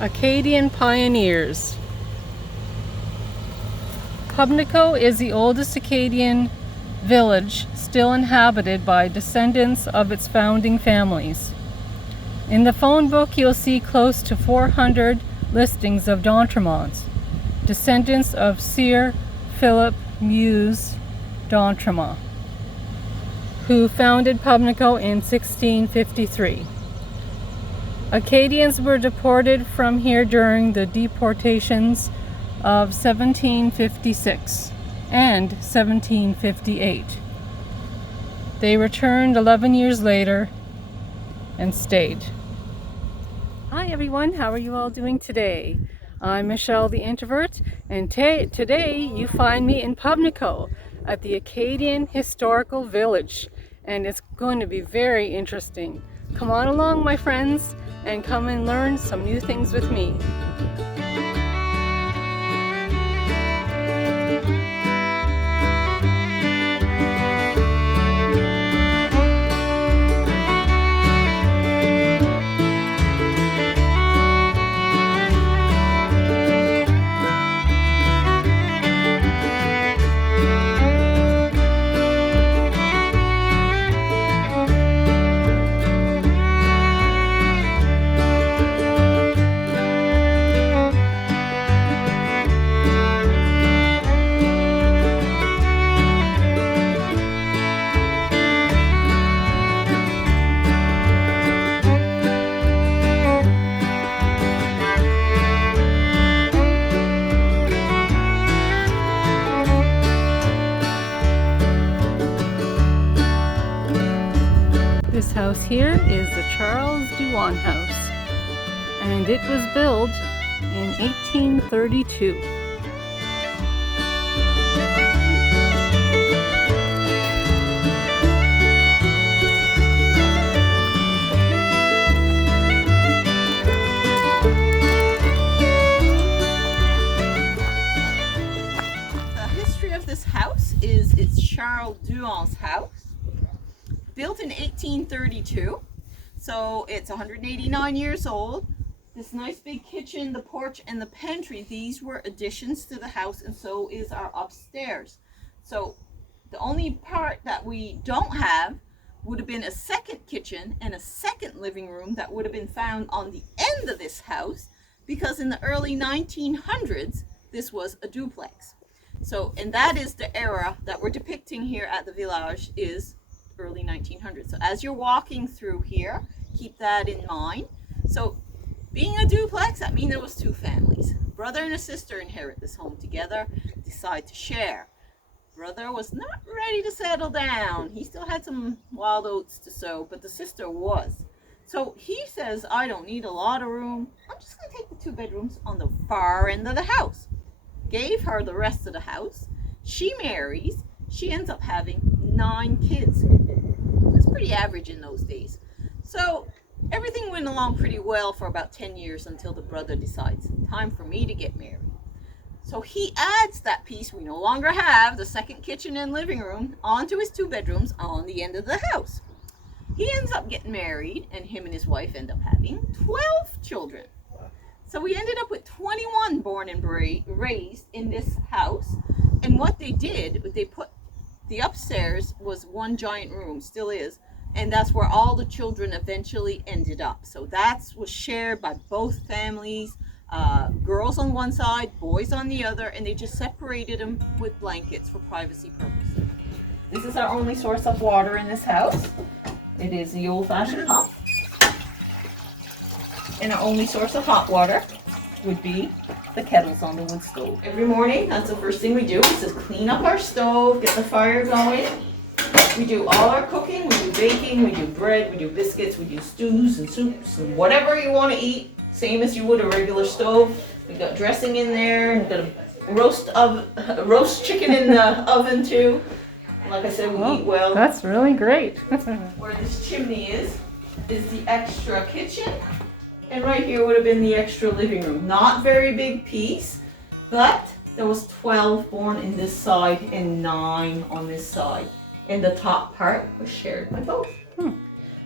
Acadian pioneers. Pubnico is the oldest Acadian village still inhabited by descendants of its founding families. In the phone book, you'll see close to 400 listings of Dontremans, descendants of Sir Philip Muse Dontrema, who founded Pubnico in 1653. Acadians were deported from here during the deportations of 1756 and 1758. They returned 11 years later and stayed. Hi everyone, how are you all doing today? I'm Michelle the Introvert, and today you find me in Pubnico at the Acadian Historical Village, and it's going to be very interesting. Come on along, my friends, and come and learn some new things with me. This house here is the Charles Duan House, and it was built in 1832. The history of this house is it's Charles Duan's house. Built in 1832, so it's 189 years old. This nice big kitchen, the porch, and the pantry, these were additions to the house, and so is our upstairs. So the only part that we don't have would have been a second kitchen and a second living room that would have been found on the end of this house, because in the early 1900s, this was a duplex. So, and that is the era that we're depicting here at the village, is early 1900s. So as you're walking through here, keep that in mind. So being a duplex, that means there was two families. Brother and a sister inherit this home together, decide to share. Brother was not ready to settle down. He still had some wild oats to sow, but the sister was. So he says, I don't need a lot of room. I'm just going to take the 2 bedrooms on the far end of the house. Gave her the rest of the house. She marries. She ends up having 9 kids. That's pretty average in those days. So everything went along pretty well for about 10 years until the brother decides, time for me to get married. So he adds that piece we no longer have, the second kitchen and living room, onto his 2 bedrooms on the end of the house. He ends up getting married, and him and his wife end up having 12 children. So we ended up with 21 born and raised in this house. And what they did, they put the upstairs was one giant room, still is, and that's where all the children eventually ended up. So that was shared by both families, girls on one side, boys on the other, and they just separated them with blankets for privacy purposes. This is our only source of water in this house. It is the old-fashioned pump. And our only source of hot water would be the kettles on the wood stove. Every morning, that's the first thing we do, is to clean up our stove, get the fire going. We do all our cooking, we do baking, we do bread, we do biscuits, we do stews and soups and whatever you want to eat, same as you would a regular stove. We got dressing in there, and the roast chicken in the oven too. And like I said, we eat well. That's really great. Where this chimney is the extra kitchen. And right here would have been the extra living room. Not very big piece, but there was 12 born in this side and 9 on this side. And the top part was shared by both.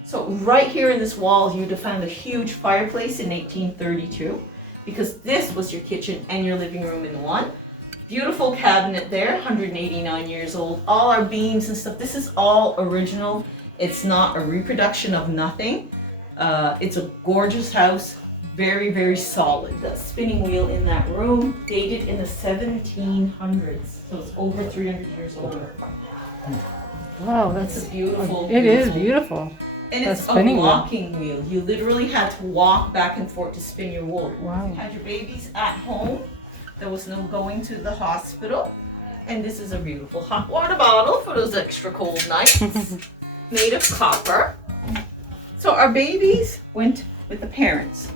So right here in this wall, you'd have found a huge fireplace in 1832. because this was your kitchen and your living room in one. Beautiful cabinet there, 189 years old. All our beams and stuff, this is all original. It's not a reproduction of nothing. It's a gorgeous house, very, very solid. The spinning wheel in that room, dated in the 1700s, so it's over 300 years old. Wow, that's It's beautiful. It is beautiful. And That's it's a spinning wheel. walking wheel. You literally had to walk back and forth to spin your wool. Wow. You had your babies at home. There was no going to the hospital. And this is a beautiful hot water bottle for those extra cold nights. Made of copper. So our babies went with the parents.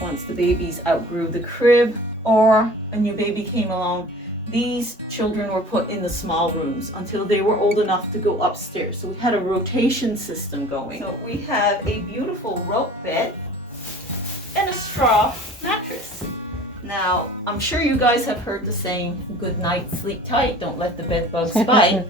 Once the babies outgrew the crib or a new baby came along, these children were put in the small rooms until they were old enough to go upstairs. So we had a rotation system going. So we have a beautiful rope bed and a straw mattress. Now, I'm sure you guys have heard the saying, good night, sleep tight, don't let the bed bugs bite.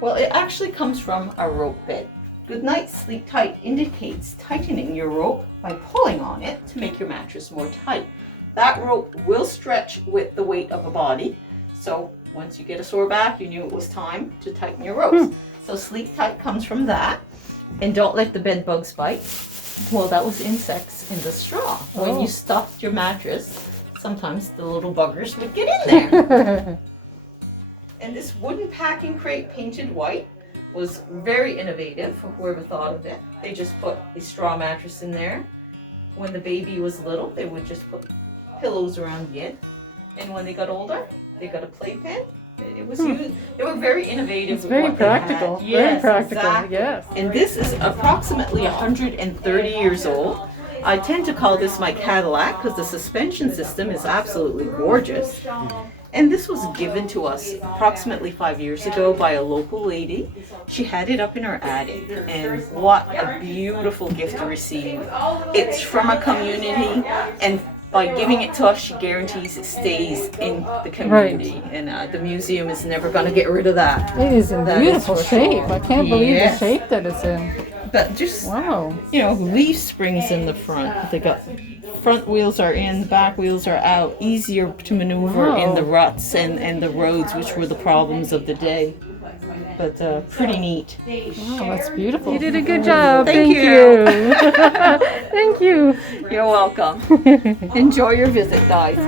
Well, it actually comes from a rope bed. Good night, sleep tight indicates tightening your rope by pulling on it to make your mattress more tight. That rope will stretch with the weight of a body. So once you get a sore back, you knew it was time to tighten your ropes. So sleep tight comes from that. And don't let the bed bugs bite. Well, that was insects in the straw. When you stuffed your mattress, sometimes the little buggers would get in there. And this wooden packing crate painted white was very innovative for whoever thought of it. They just put a straw mattress in there. When the baby was little, they would just put pillows around the end. And when they got older, they got a playpen. It was used. They were very innovative. It's with very what they had. practical. Very Yes, practical. exactly. Yes. And this is approximately 130 years old. I tend to call this my Cadillac because the suspension system is absolutely gorgeous. And this was given to us approximately 5 years ago by a local lady. She had it up in her attic, and what a beautiful gift to receive. It's from a community, and by giving it to us, she guarantees it stays in the community. Right. And the museum is never going to get rid of that. It is in beautiful shape. I can't believe the shape that it's in. But just, wow. You know, leaf springs in the front. They got front wheels are in, the back wheels are out. Easier to maneuver in the ruts and the roads, which were the problems of the day. But pretty neat. Oh, that's beautiful. You did a good job. Thank you. Thank you. You're welcome. Enjoy your visit, guys.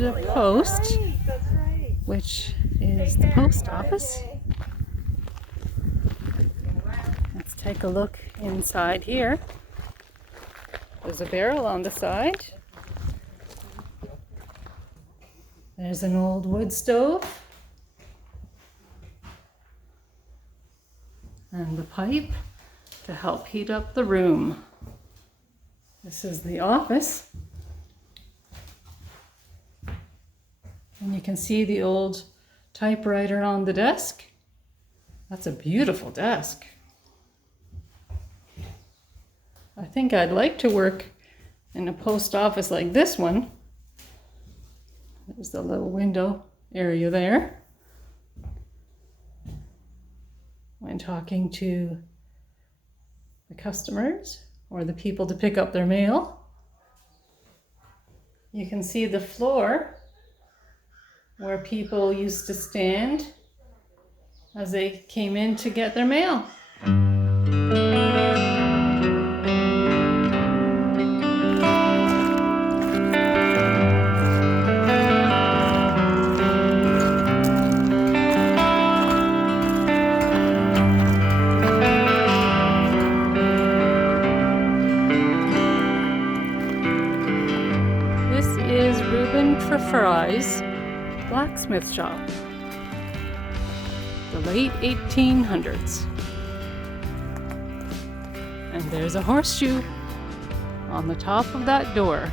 The post, which is the post office. Let's take a look inside here. There's a barrel on the side. There's an old wood stove. And the pipe to help heat up the room. This is the office. And you can see the old typewriter on the desk. That's a beautiful desk. I think I'd like to work in a post office like this one. There's the little window area there. And and talking to the customers or the people to pick up their mail. You can see the floor where people used to stand as they came in to get their mail. Introvert Blacksmith Shop, the late 1800s. And there's a horseshoe on the top of that door.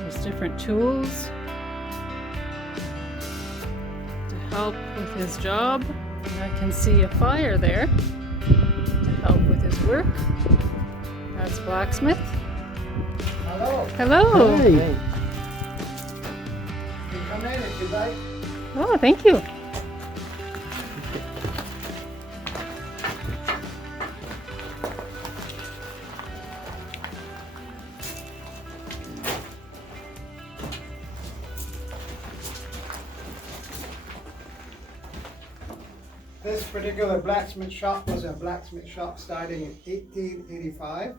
There's different tools to help with his job. And I can see a fire there to help with his work. That's Blacksmith. Hello. Hello. Hey. Come in if you like. Oh, thank you. This particular blacksmith shop was a blacksmith shop starting in 1885.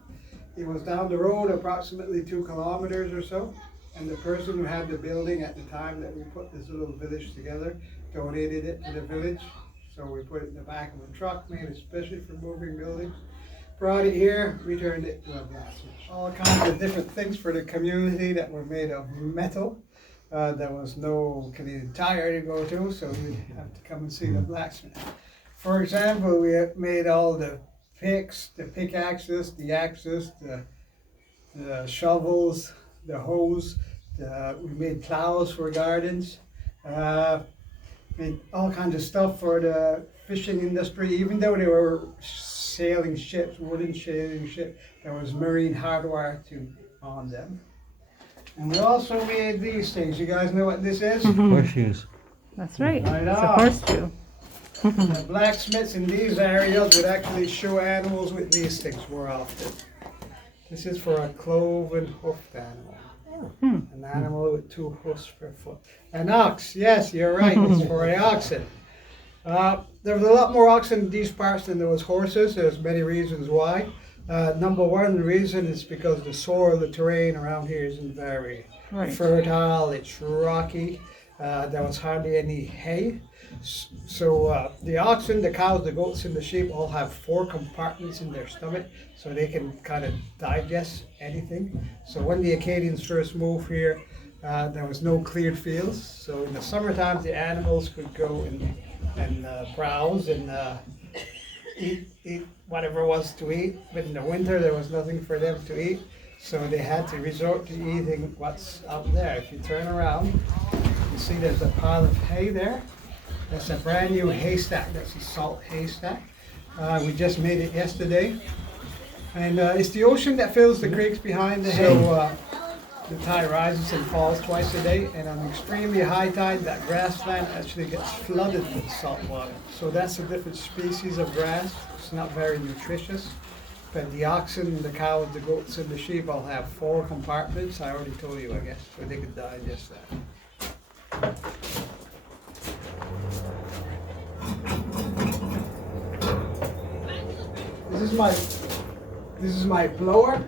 It was down the road approximately 2 kilometers or so. And the person who had the building at the time that we put this little village together donated it to the village. So we put it in the back of a truck, made it especially for moving buildings. Brought it here, we turned it to a blacksmith shop. All kinds of different things for the community that were made of metal. There was no Canadian Tire to go to, so you have to come and see the blacksmith. For example, we have made all the picks, the pickaxes, the axes, the shovels, the hose. We made plows for gardens. Made all kinds of stuff for the fishing industry. Even though they were sailing ships, wooden sailing ships, there was marine hardware on them. And we also made these things. You guys know what this is? Horseshoes. That's right. Right It's on. a horseshoe. The blacksmiths in these areas would actually show animals with these things more often. This is for a cloven hoofed animal. An animal with 2 hoofs per foot. An ox, yes, you're right, it's for the oxen. There was a lot more oxen in these parts than there was horses. There's many reasons why. Number one reason is because the soil, the terrain around here isn't very fertile, it's rocky. There was hardly any hay. So the oxen, the cows, the goats, and the sheep all have 4 compartments in their stomach, so they can kind of digest anything. So when the Acadians first moved here, there was no cleared fields. So in the summertime, the animals could go and browse and eat whatever was to eat. But in the winter, there was nothing for them to eat. So they had to resort to eating what's up there. If you turn around, you see there's a pile of hay there. That's a brand new haystack. That's a salt haystack. We just made it yesterday. And it's the ocean that fills the creeks behind the hay. So the tide rises and falls twice a day. And on extremely high tide, that grassland actually gets flooded with salt water. So that's a different species of grass. It's not very nutritious. But the oxen, the cows, the goats, and the sheep all have 4 compartments. I already told you, I guess, so they could digest that. This is my blower.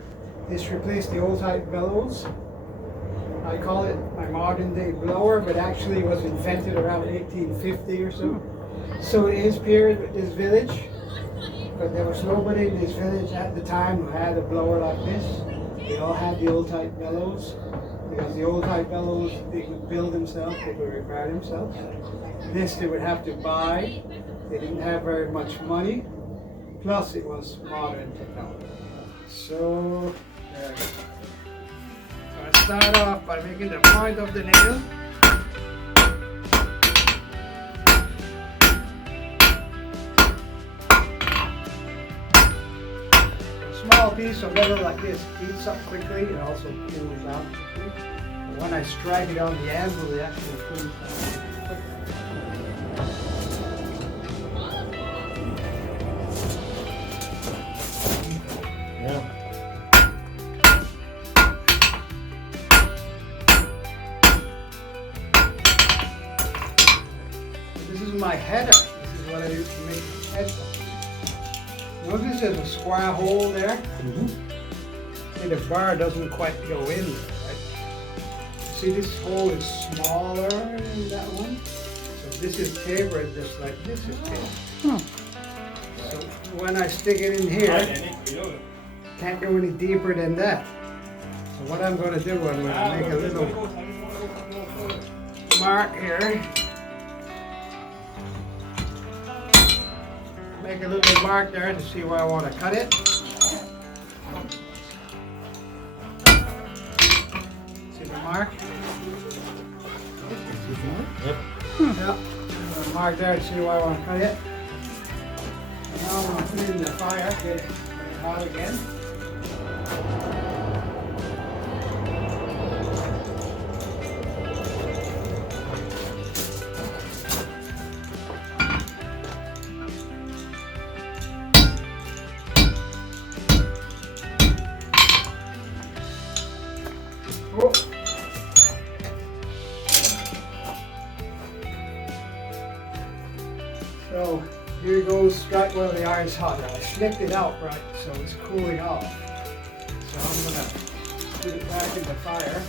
It's replaced the old type bellows. I call it my modern day blower, but actually it was invented around 1850 or so. So it is paired with this village, but there was nobody in this village at the time who had a blower like this. They all had the old type bellows, because the old type bellows they could build themselves, they could repair themselves. This they would have to buy. They didn't have very much money. Plus it was modern technology. So there we go. So I start off by making the point of the nail. A small piece of metal like this heats up quickly and also cools out quickly. But when I strike it on the anvil, it actually cools out quicker. what I use to make the headphones. Notice there's a square hole there. See, the bar doesn't quite go in there, right? See, this hole is smaller than that one. So this is tapered just like this is tapered. So when I stick it in here, can't go any deeper than that. So what I'm going to do, I'm going to make a little mark here. Make a little mark there to see where I want to cut it. See the mark? Yep. Yep. Mark there to see where I want to cut it. Now I'm going to put it in the fire, get it hot again. Oh. So here goes strike while the iron's hot. I slicked it out right, so it's cooling off. So I'm gonna put it back in the fire.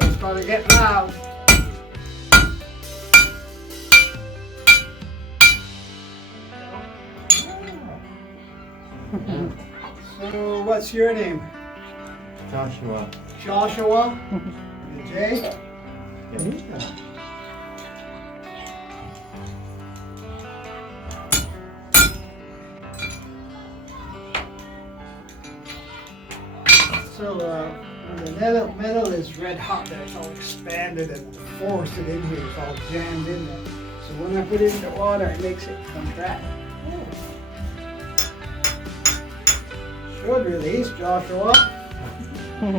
It's gonna get loud. So what's your name? Joshua. Joshua? The J? So when the metal is red hot there, it's all expanded and forced it in here, it's all jammed in there. So when I put it in the water, it makes it come back. Should release, Joshua. There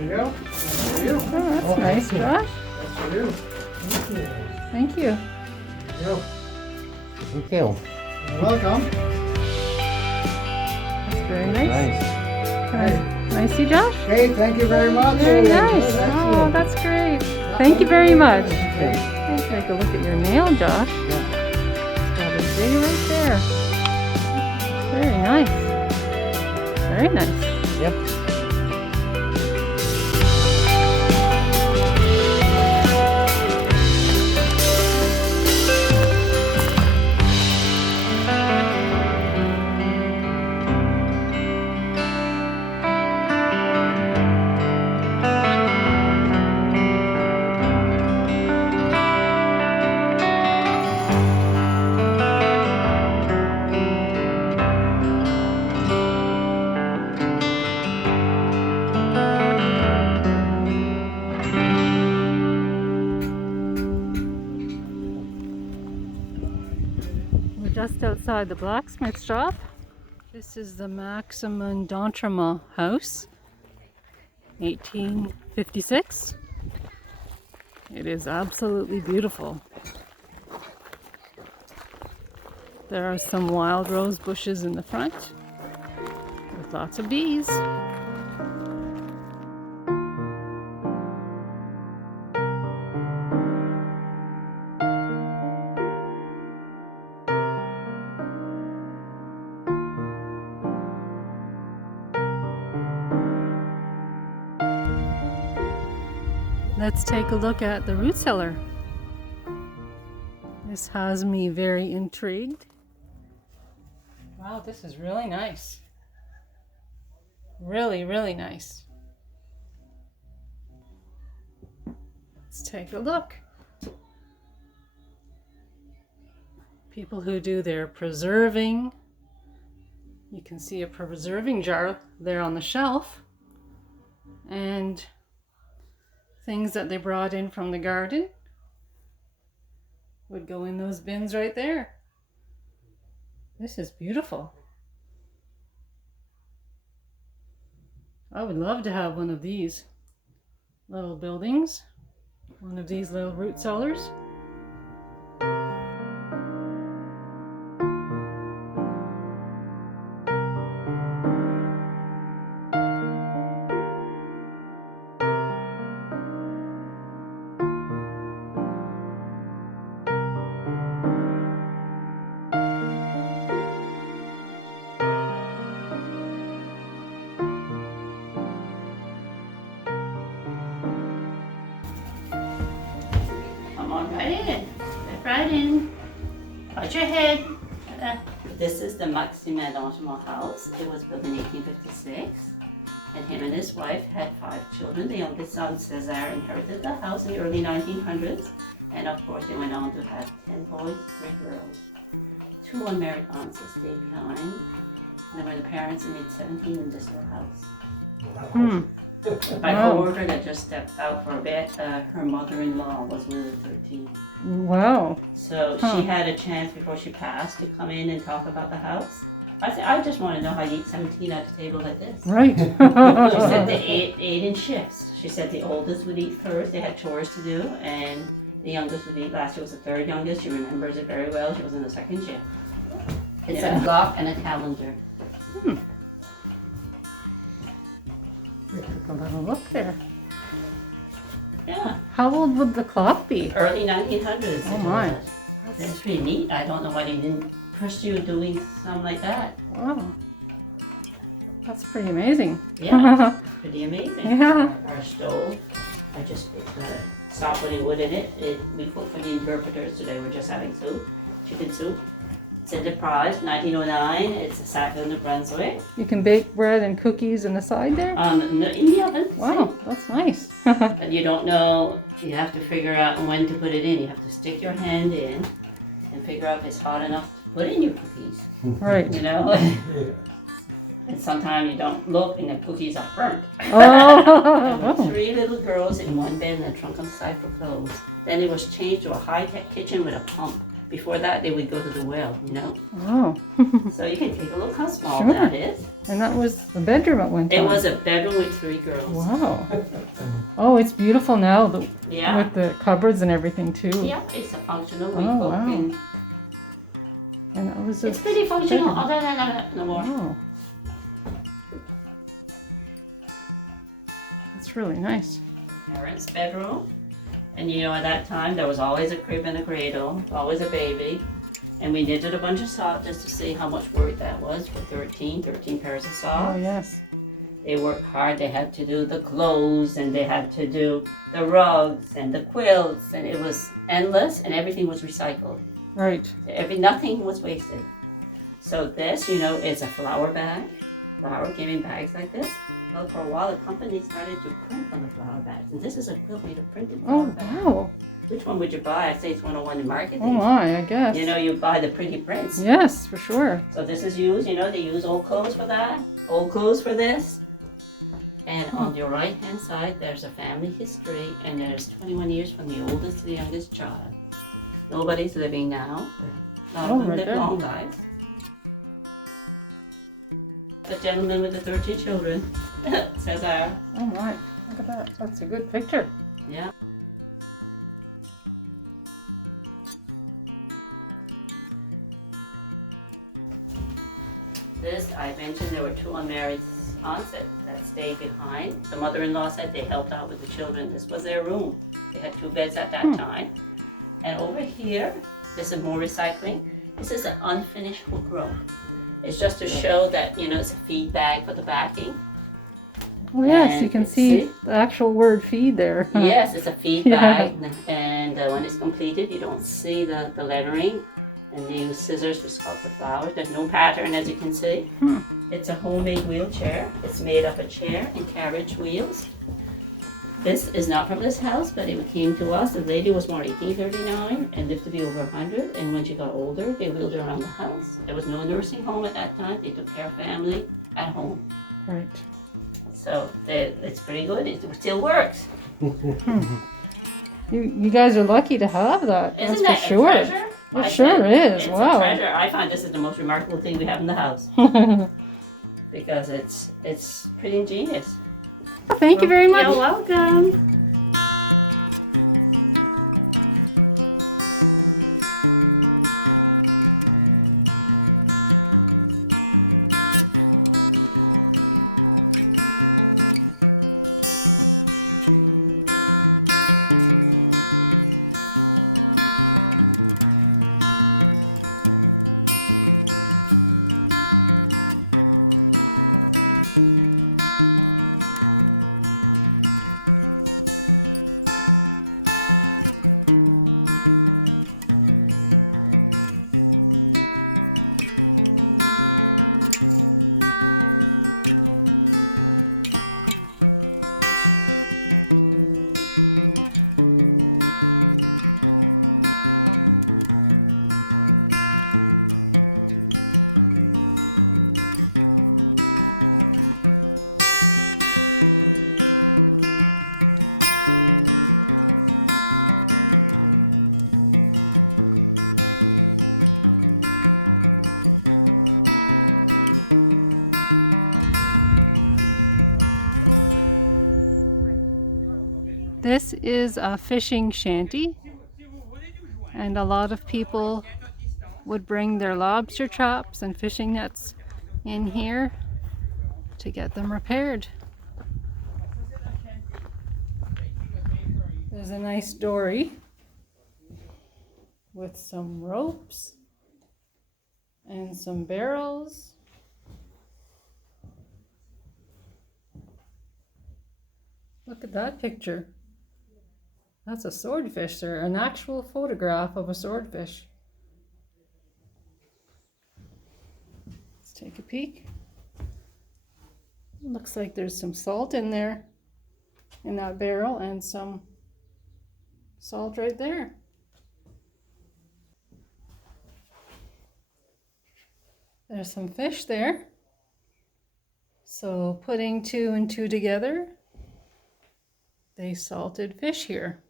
you go. That's for you. Oh, that's nice, Josh. That's for you. Thank you. Yo. Thank you. You're welcome. That's very nice. Nice. Can I see Josh? Okay, thank you very much. Very nice. Excellent. Oh, that's great. Thank you very much. Let's take a look at your nail, Josh. It's got a dig right there. Very nice. Very nice. Yep. Just outside the blacksmith shop. This is the Maximum Dontrema house, 1856. It is absolutely beautiful. There are some wild rose bushes in the front with lots of bees. Let's take a look at the root cellar. This has me very intrigued. Wow, this is really nice. Really, really nice. Let's take a look. People who do their preserving. You can see a preserving jar there on the shelf. And things that they brought in from the garden would go in those bins right there. This is beautiful. I would love to have one of these little buildings, one of these little root cellars. Watch your head. This is the Maxime Dontrema house. It was built in 1856. And him and his wife had 5 children. The youngest son, Cesar, inherited the house in the early 1900s. And of course, they went on to have 10 boys, 3 girls. 2 unmarried aunts stayed behind. And were the parents in 1817 in this little house. My coworker that just stepped out for a bit, her mother-in-law was one of the 13. Wow. So she had a chance before she passed to come in and talk about the house. I said, I just want to know how you eat 17 at a table like this. Right. She said they ate in shifts. She said the oldest would eat first, they had chores to do, and the youngest would eat last. She was the 3rd youngest, she remembers it very well, she was in the 2nd shift. It's a clock and a calendar. A little look there. Yeah, How old would the clock be? early 1900s. Oh my. It's pretty neat. I don't know why they didn't pursue doing something like that. Wow. That's pretty amazing. Yeah, pretty amazing. Yeah. Our stove, I just put stop putting wood in it. We cooked for the interpreters today. We're just having soup, chicken soup. It's a prize, 1909. It's a Sackville, New Brunswick. You can bake bread and cookies in the side there? In the oven. Wow, that's nice. But you don't know, you have to figure out when to put it in. You have to stick your hand in and figure out if it's hot enough to put in your cookies. Right. You know? And sometimes you don't look and the cookies are burnt. Oh. 3 little girls in one bed and a trunk on the side for clothes. Then it was changed to a high-tech kitchen with a pump. Before that, they would go to the well, you know? Oh. So you can take a look how small Sure. that is. And that was the bedroom at one time? It was a bedroom with 3 girls. Wow. Oh, it's beautiful now Yeah. with the cupboards and everything too. Yeah, it's a functional. Oh, We cook wow. and And that was it's pretty functional other than that, no more. Oh. It's really nice. Parents' bedroom. And you know, at that time, there was always a crib and a cradle, always a baby. And we knitted a bunch of socks just to see how much work that was for 13 pairs of Oh, socks. yes. They worked hard. They had to do the clothes and they had to do the rugs and the quilts, and it was endless, and everything was recycled. Right. Nothing was wasted. So this, you know, is a flour bag. Flour came in bags like this. Well, for a while, the company started to print on the flour bags, and this is a good way to print in Oh, flour bags. wow. Which one would you buy? I say it's 101 in marketing. Oh my, I guess. You know, you buy the pretty prints. Yes, for sure. So this is used, you know, they use old clothes for that, old clothes for this. And on your right hand side, there's a family history, and there's 21 years from the oldest to the youngest child. Nobody's living now. Oh, Who right lived there. long lives. The gentleman with the 13 children, Cesar. Oh my, look at that. That's a good picture. Yeah. This, I mentioned there were 2 unmarried aunts that stayed behind. The mother-in-law said they helped out with the children. This was their room. They had 2 beds at that time. And over here, this is more recycling. This is an unfinished hook row. It's just to show that, you know, it's a feed bag for the backing. Oh yes, And you can see see? the actual word feed there. Yes, it's a feed Yeah. bag. And when it's completed, you don't see the lettering. And you use scissors to sculpt the flowers. There's no pattern, as you can see. It's a homemade wheelchair. It's made up of chair and carriage wheels. This is not from this house, but it came to us. The lady was born in 1839 and lived to be over 100. And when she got older, they wheeled her around the house. There was no nursing home at that time. They took care of family at home. Right. So it's pretty good. It still works. You guys are lucky to have that. That's Isn't that for sure. a treasure? It sure is. It's Wow. a treasure. I find this is the most remarkable thing we have in the house because it's pretty ingenious. Thank you very much. You're welcome. fishing shanty, and a lot of people would bring their lobster traps and fishing nets in here to get them repaired. There's a nice dory with some ropes and some barrels. Look at that picture. That's a swordfish, sir. An actual photograph of a swordfish. Let's take a peek. Looks like there's some salt in there, in that barrel, and some salt right there. There's some fish there. So putting 2 and 2 together, they salted fish here.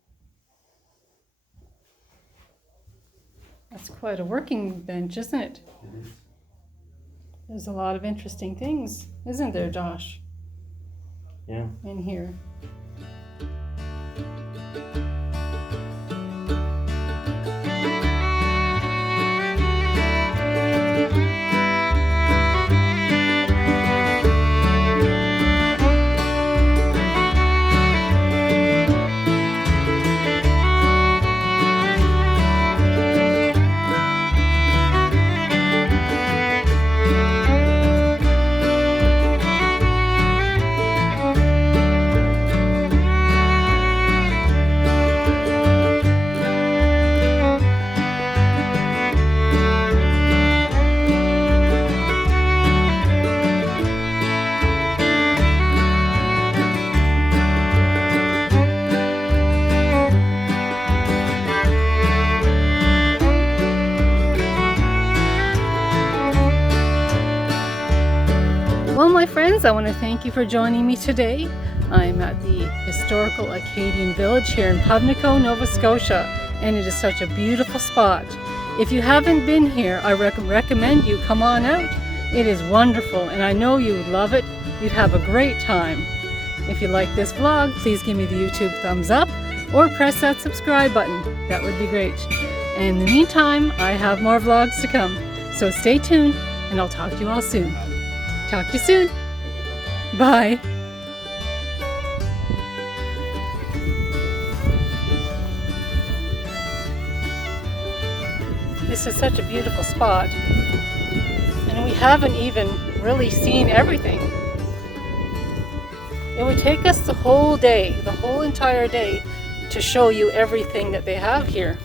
That's quite a working bench, isn't it? There's a lot of interesting things, isn't there, Josh? Yeah. In here. Well, my friends, I want to thank you for joining me today. I'm at the Historical Acadian Village here in Pubnico, Nova Scotia, and it is such a beautiful spot. If you haven't been here, I recommend you come on out. It is wonderful, and I know you would love it. You'd have a great time. If you like this vlog, please give me the YouTube thumbs up or press that subscribe button. That would be great. And in the meantime, I have more vlogs to come. So stay tuned, and I'll talk to you all soon. Talk to you soon. Bye. This is such a beautiful spot. And we haven't even really seen everything. It would take us the whole day, the whole entire day, to show you everything that they have here.